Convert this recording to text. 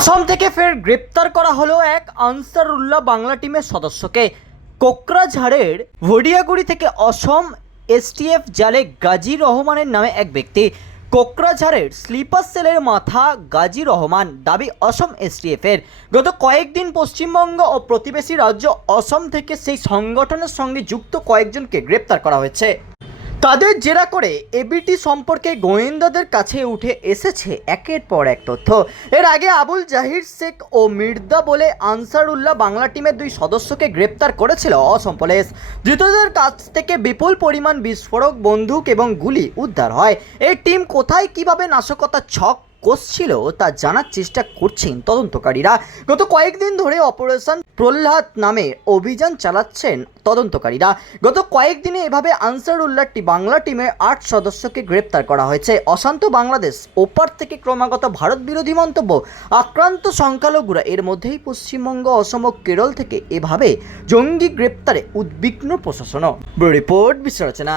আসাম থেকে ফের গ্রেপ্তার করা হলো এক আনসারুল্লাহ বাংলা টিমের সদস্যকে। কোকরাঝাড়ের ভডিয়াগুড়ি থেকে অসম এসটিএফ জালে গাজী রহমানের নামে এক ব্যক্তি। কোকরাঝাড়ের স্লিপার সেলের মাথা গাজী রহমান, দাবি অসম এসটিএফের গত কয়েকদিন পশ্চিমবঙ্গ ও প্রতিবেশী রাজ্য অসম থেকে সেই সংগঠনের সঙ্গে যুক্ত কয়েকজনকে গ্রেপ্তার করা হয়েছে। তাদের জেরা করে এবিটি সম্পর্কে গোয়েন্দাদের কাছে উঠে এসেছে একের পর এক তথ্য। এর আগে আবুল জাহির শেখ ও মির্দা বলে আনসারুল্লাহ বাংলা টিমের দুই সদস্যকে গ্রেপ্তার করেছিল অসম পুলিশ। ধৃতদের কাছ থেকে বিপুল পরিমাণ বিস্ফোরক, বন্দুক এবং গুলি উদ্ধার হয়। এই টিম কোথায়, কীভাবে নাশকতা ছক কষছিল তা জানার চেষ্টা করছেন তদন্তকারীরা। গত কয়েকদিন ধরে অপারেশন প্রহ্লাদ নামে অভিযান চালাচ্ছেন তদন্তকারীরা। গত কয়েকদিনে এভাবে আনসার আনসারুল্লাহটি বাংলা টিমের আট সদস্যকে গ্রেপ্তার করা হয়েছে। অশান্ত বাংলাদেশ, ওপার থেকে ক্রমাগত ভারত বিরোধী মন্তব্য, আক্রান্ত সংখ্যালঘুরা, এর মধ্যেই পশ্চিমবঙ্গ, অসম কেরল থেকে এভাবে জঙ্গি গ্রেপ্তারে উদ্বিগ্ন প্রশাসনও। Bureau report বিশ্লেষণা